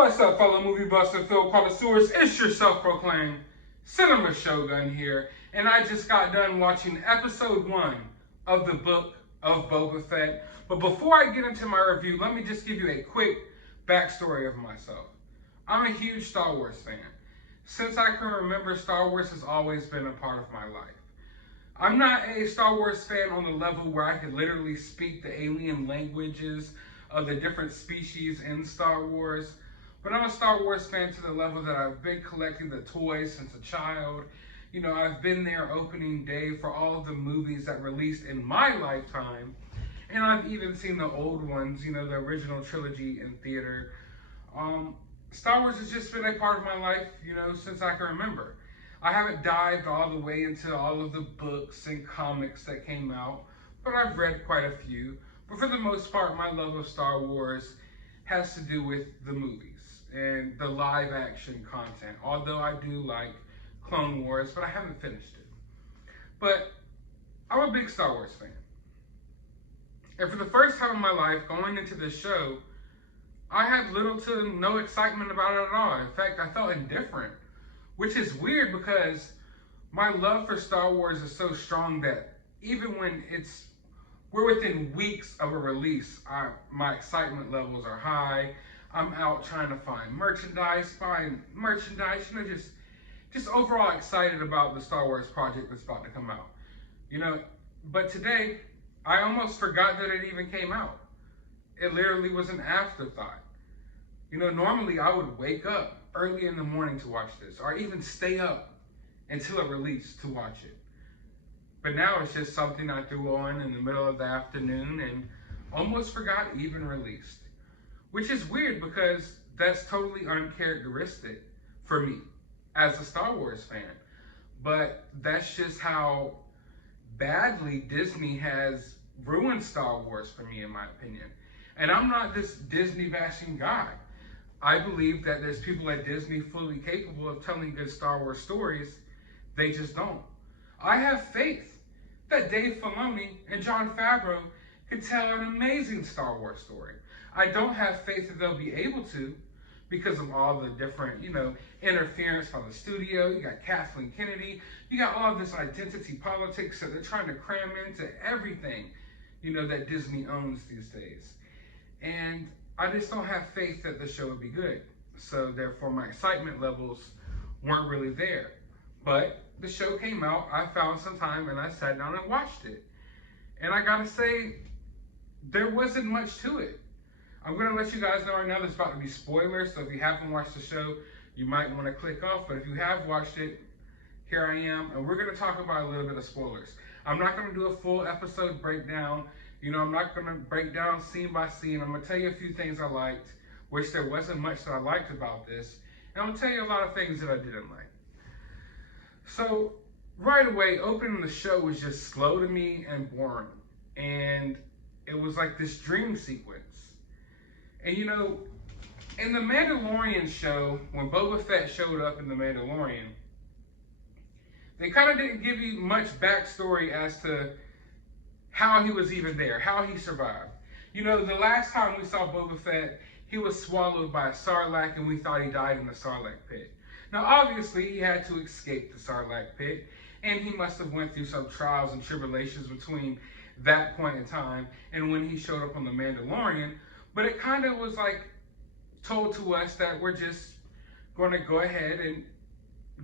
What's up, fellow movie buffs and film connoisseurs? It's your self-proclaimed Cinema Shogun here, and I just got done watching episode 1 of the book of Boba Fett. But before I get into my review, let me just give you a quick backstory of myself. I'm a huge Star Wars fan. Since I can remember, Star Wars has always been a part of my life. I'm not a Star Wars fan on the level where I could literally speak the alien languages of the different species in Star Wars. But I'm a Star Wars fan to the level that I've been collecting the toys since a child. You know, I've been there opening day for all of the movies that released in my lifetime. And I've even seen the old ones, you know, the original trilogy in theater. Star Wars has just been a part of my life, you know, since I can remember. I haven't dived all the way into all of the books and comics that came out, but I've read quite a few. But for the most part, my love of Star Wars has to do with the movies and the live action content. Although I do like Clone Wars, but I haven't finished it. But I'm a big Star Wars fan. And for the first time in my life, going into this show, I had little to no excitement about it at all. In fact, I felt indifferent, which is weird because my love for Star Wars is so strong that even when we're within weeks of a release, my excitement levels are high. I'm out trying to find merchandise, you know, just overall excited about the Star Wars project that's about to come out. You know, but today, I almost forgot that it even came out. It literally was an afterthought. You know, normally I would wake up early in the morning to watch this, or even stay up until it released to watch it. But now it's just something I threw on in the middle of the afternoon and almost forgot it even released. Which is weird because that's totally uncharacteristic for me as a Star Wars fan. But that's just how badly Disney has ruined Star Wars for me, in my opinion. And I'm not this Disney bashing guy. I believe that there's people at Disney fully capable of telling good Star Wars stories. They just don't. I have faith that Dave Filoni and Jon Favreau could tell an amazing Star Wars story. I don't have faith that they'll be able to because of all the different, you know, interference from the studio. You got Kathleen Kennedy. You got all this identity politics that they're trying to cram into everything, you know, that Disney owns these days. And I just don't have faith that the show would be good. So therefore my excitement levels weren't really there. But the show came out, I found some time and I sat down and watched it. And I gotta say, there wasn't much to it. I'm gonna let you guys know right now there's about to be spoilers, so if you haven't watched the show, you might wanna click off, but if you have watched it, here I am, and we're gonna talk about a little bit of spoilers. I'm not gonna do a full episode breakdown. You know, I'm not gonna break down scene by scene. I'm gonna tell you a few things I liked, which there wasn't much that I liked about this, and I'm gonna tell you a lot of things that I didn't like. So, right away, opening the show was just slow to me and boring, and it was like this dream sequence. And you know, in the Mandalorian show, when Boba Fett showed up in the Mandalorian, they kind of didn't give you much backstory as to how he was even there, how he survived. You know, the last time we saw Boba Fett, he was swallowed by a Sarlacc and we thought he died in the Sarlacc pit. Now, obviously, he had to escape the Sarlacc pit, and he must have went through some trials and tribulations between that point in time and when he showed up on the Mandalorian. But it kind of was like told to us that we're just going to go ahead and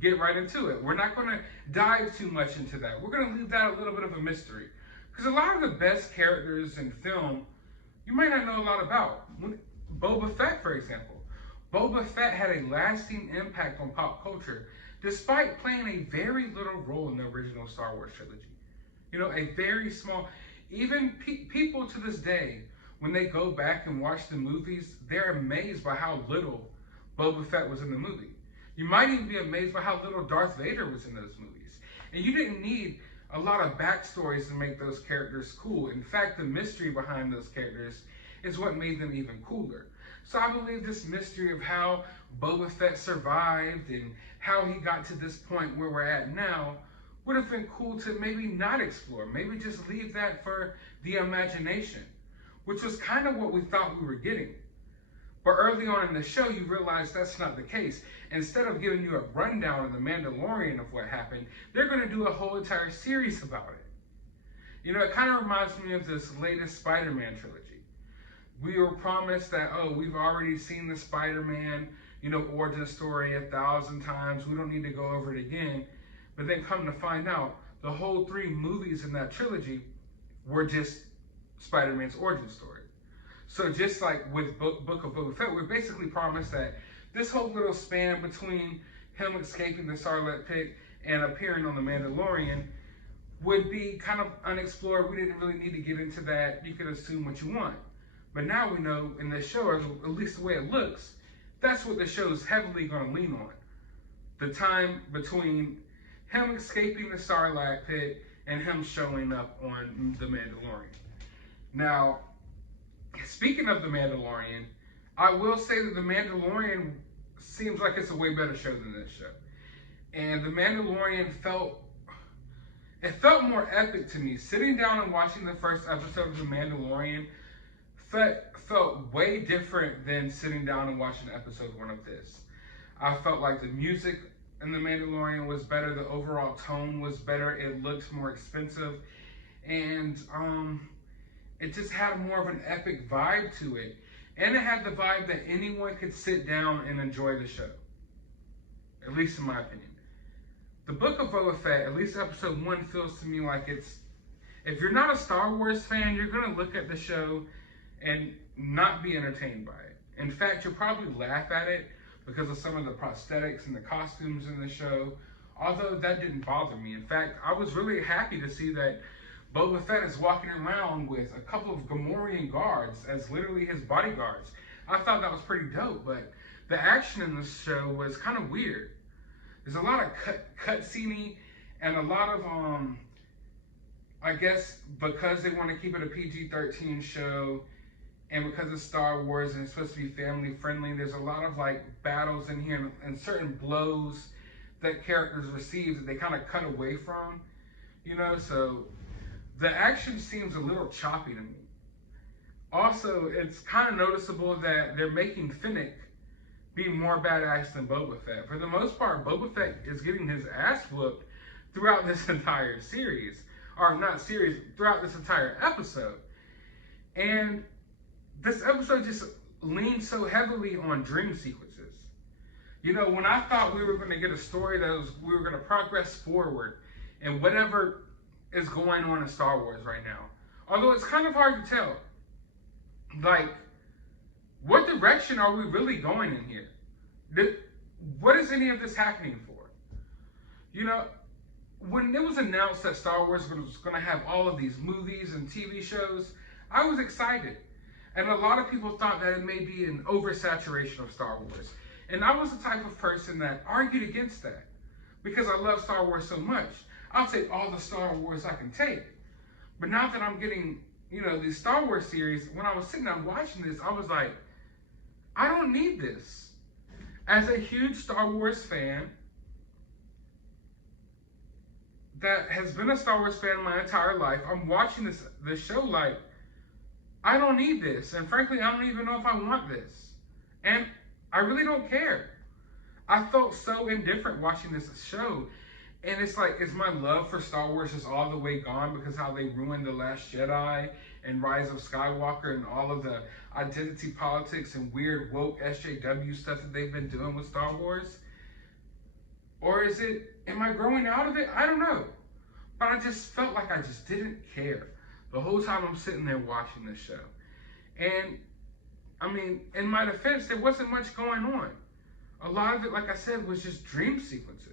get right into it. We're not going to dive too much into that. We're going to leave that a little bit of a mystery. Because a lot of the best characters in film, you might not know a lot about. Boba Fett, for example. Boba Fett had a lasting impact on pop culture, despite playing a very little role in the original Star Wars trilogy. You know, a very small, even people to this day, when they go back and watch the movies, they're amazed by how little Boba Fett was in the movie. You might even be amazed by how little Darth Vader was in those movies. And you didn't need a lot of backstories to make those characters cool. In fact, the mystery behind those characters is what made them even cooler. So I believe this mystery of how Boba Fett survived and how he got to this point where we're at now would have been cool to maybe not explore. Maybe just leave that for the imagination, which was kind of what we thought we were getting. But early on in the show, you realize that's not the case. Instead of giving you a rundown of The Mandalorian of what happened, they're going to do a whole entire series about it. You know, it kind of reminds me of this latest Spider-Man trilogy. We were promised that, oh, we've already seen the Spider-Man, origin story 1,000 times. We don't need to go over it again. But then come to find out, the whole 3 movies in that trilogy were just Spider-Man's origin story. So just like with Book of Boba Fett, we're basically promised that this whole little span between him escaping the Sarlacc pit and appearing on The Mandalorian would be kind of unexplored. We didn't really need to get into that. You can assume what you want. But now we know in the show, at least the way it looks, that's what the show's heavily going to lean on. The time between him escaping the Sarlacc pit and him showing up on The Mandalorian. Now, speaking of The Mandalorian, I will say that The Mandalorian seems like it's a way better show than this show. And The Mandalorian felt more epic to me. Sitting down and watching the first episode of The Mandalorian felt way different than sitting down and watching episode 1 of this. I felt like the music in The Mandalorian was better, the overall tone was better, it looked more expensive, and it just had more of an epic vibe to it. And it had the vibe that anyone could sit down and enjoy the show. At least in my opinion. The Book of Boba Fett, at least episode 1, feels to me like if you're not a Star Wars fan, you're going to look at the show and not be entertained by it. In fact, you'll probably laugh at it because of some of the prosthetics and the costumes in the show, although that didn't bother me. In fact, I was really happy to see that Boba Fett is walking around with a couple of Gamorrean guards as literally his bodyguards. I thought that was pretty dope, but the action in this show was kind of weird. There's a lot of cutscene and a lot of, I guess because they want to keep it a PG-13 show and because it's Star Wars and it's supposed to be family friendly, there's a lot of like battles in here and certain blows that characters receive that they kind of cut away from, so the action seems a little choppy to me. Also, it's kind of noticeable that they're making Fennec be more badass than Boba Fett. For the most part, Boba Fett is getting his ass whooped throughout this entire series. Or not series, throughout this entire episode. And this episode just leans so heavily on dream sequences. When I thought we were going to get a story we were going to progress forward and whatever is going on in Star Wars right now. Although it's kind of hard to tell. Like, what direction are we really going in here? What is any of this happening for? When it was announced that Star Wars was going to have all of these movies and TV shows, I was excited. And a lot of people thought that it may be an oversaturation of Star Wars. And I was the type of person that argued against that because I love Star Wars so much. I'll take all the Star Wars I can take. But now that I'm getting, these Star Wars series, when I was sitting down watching this, I was like, I don't need this. As a huge Star Wars fan that has been a Star Wars fan my entire life, I'm watching this show like, I don't need this. And frankly, I don't even know if I want this. And I really don't care. I felt so indifferent watching this show. And it's like, is my love for Star Wars just all the way gone because how they ruined The Last Jedi and Rise of Skywalker and all of the identity politics and weird woke SJW stuff that they've been doing with Star Wars? Or am I growing out of it? I don't know. But I just felt like I just didn't care the whole time I'm sitting there watching this show. And, in my defense, there wasn't much going on. A lot of it, like I said, was just dream sequences.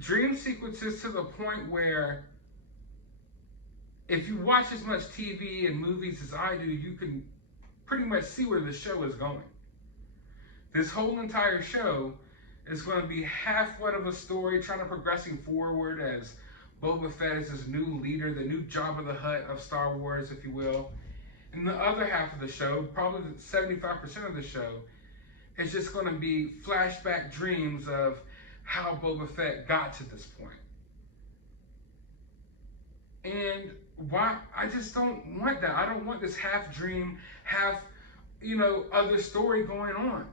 Dream sequences to the point where if you watch as much TV and movies as I do, you can pretty much see where the show is going. This whole entire show is going to be half what of a story trying to progressing forward as Boba Fett is his new leader, the new Jabba the Hutt of Star Wars, if you will. And the other half of the show, probably 75% of the show, is just going to be flashback dreams of how Boba Fett got to this point. And why? I just don't want that. I don't want this half dream, half, other story going on.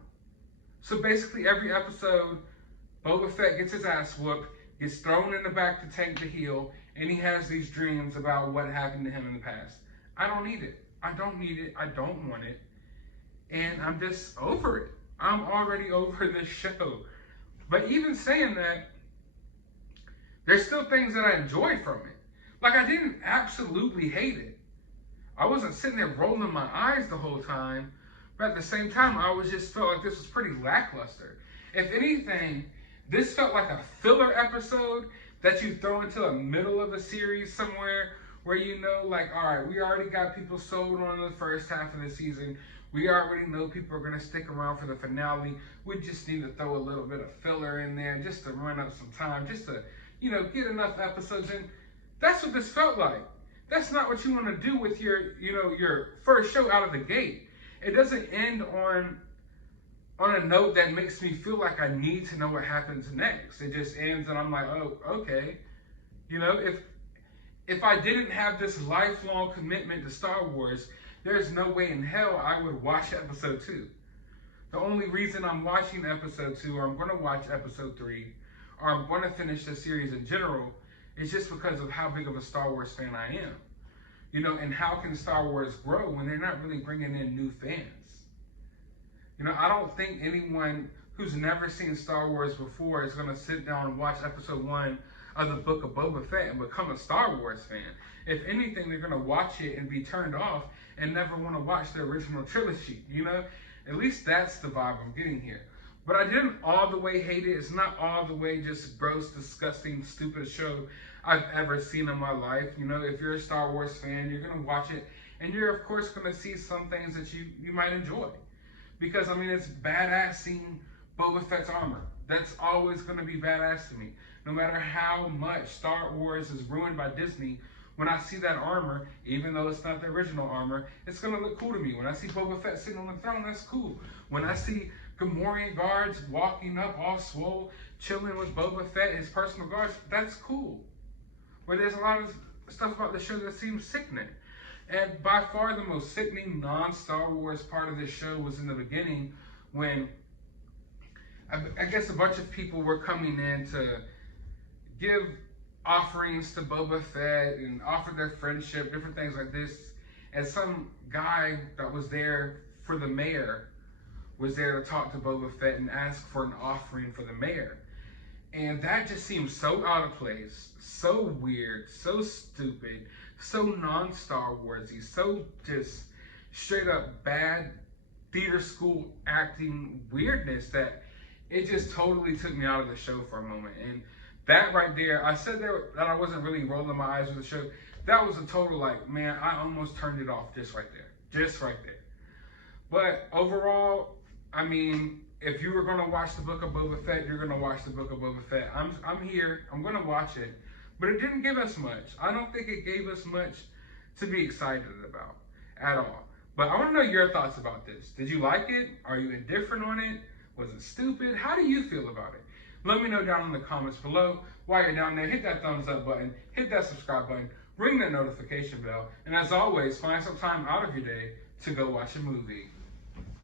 So basically every episode, Boba Fett gets his ass whooped, gets thrown in the back to tank the heel, and he has these dreams about what happened to him in the past. I don't need it. I don't need it. I don't want it. And I'm just over it. I'm already over this show. But even saying that, there's still things that I enjoyed from it. Like, I didn't absolutely hate it. I wasn't sitting there rolling my eyes the whole time. But at the same time, I just felt like this was pretty lackluster. If anything, this felt like a filler episode that you throw into the middle of a series somewhere where like, all right, we already got people sold on the first half of the season. We already know people are going to stick around for the finale. We just need to throw a little bit of filler in there just to run up some time, just to, get enough episodes in. That's what this felt like. That's not what you want to do with your first show out of the gate. It doesn't end on a note that makes me feel like I need to know what happens next. It just ends and I'm like, oh, okay. If I didn't have this lifelong commitment to Star Wars, there's no way in hell I would watch episode 2. The only reason I'm watching episode 2, or I'm going to watch episode 3, or I'm going to finish the series in general, is just because of how big of a Star Wars fan I am. And how can Star Wars grow when they're not really bringing in new fans? I don't think anyone who's never seen Star Wars before is going to sit down and watch episode 1 of the Book of Boba Fett and become a Star Wars fan. If anything, they're going to watch it and be turned off and never want to watch the original trilogy, At least that's the vibe I'm getting here. But I didn't all the way hate it. It's not all the way just gross, disgusting, stupid show I've ever seen in my life. If you're a Star Wars fan, you're going to watch it, and you're, of course, going to see some things that you might enjoy. Because, it's badass seeing Boba Fett's armor. That's always going to be badass to me. No matter how much Star Wars is ruined by Disney, when I see that armor, even though it's not the original armor, it's going to look cool to me. When I see Boba Fett sitting on the throne, that's cool. When I see Gamorrean guards walking up all swole, chilling with Boba Fett, his personal guards, that's cool. But there's a lot of stuff about the show that seems sickening. And by far the most sickening non-Star Wars part of this show was in the beginning when I guess a bunch of people were coming in to give offerings to Boba Fett and offer their friendship, different things like this. And some guy that was there for the mayor was there to talk to Boba Fett and ask for an offering for the mayor. And that just seems so out of place, so weird, so stupid, so non-Star Warsy, so just straight up bad theater school acting weirdness that it just totally took me out of the show for a moment. And that right there, I said there that I wasn't really rolling my eyes with the show. That was a total man, I almost turned it off just right there. Just right there. But overall, if you were going to watch the Book of Boba Fett, you're going to watch the Book of Boba Fett. I'm here. I'm going to watch it. But it didn't give us much. I don't think it gave us much to be excited about at all. But I want to know your thoughts about this. Did you like it? Are you indifferent on it? Was it stupid? How do you feel about it? Let me know down in the comments below. While you're down there, hit that thumbs up button, hit that subscribe button, ring that notification bell, and as always, find some time out of your day to go watch a movie.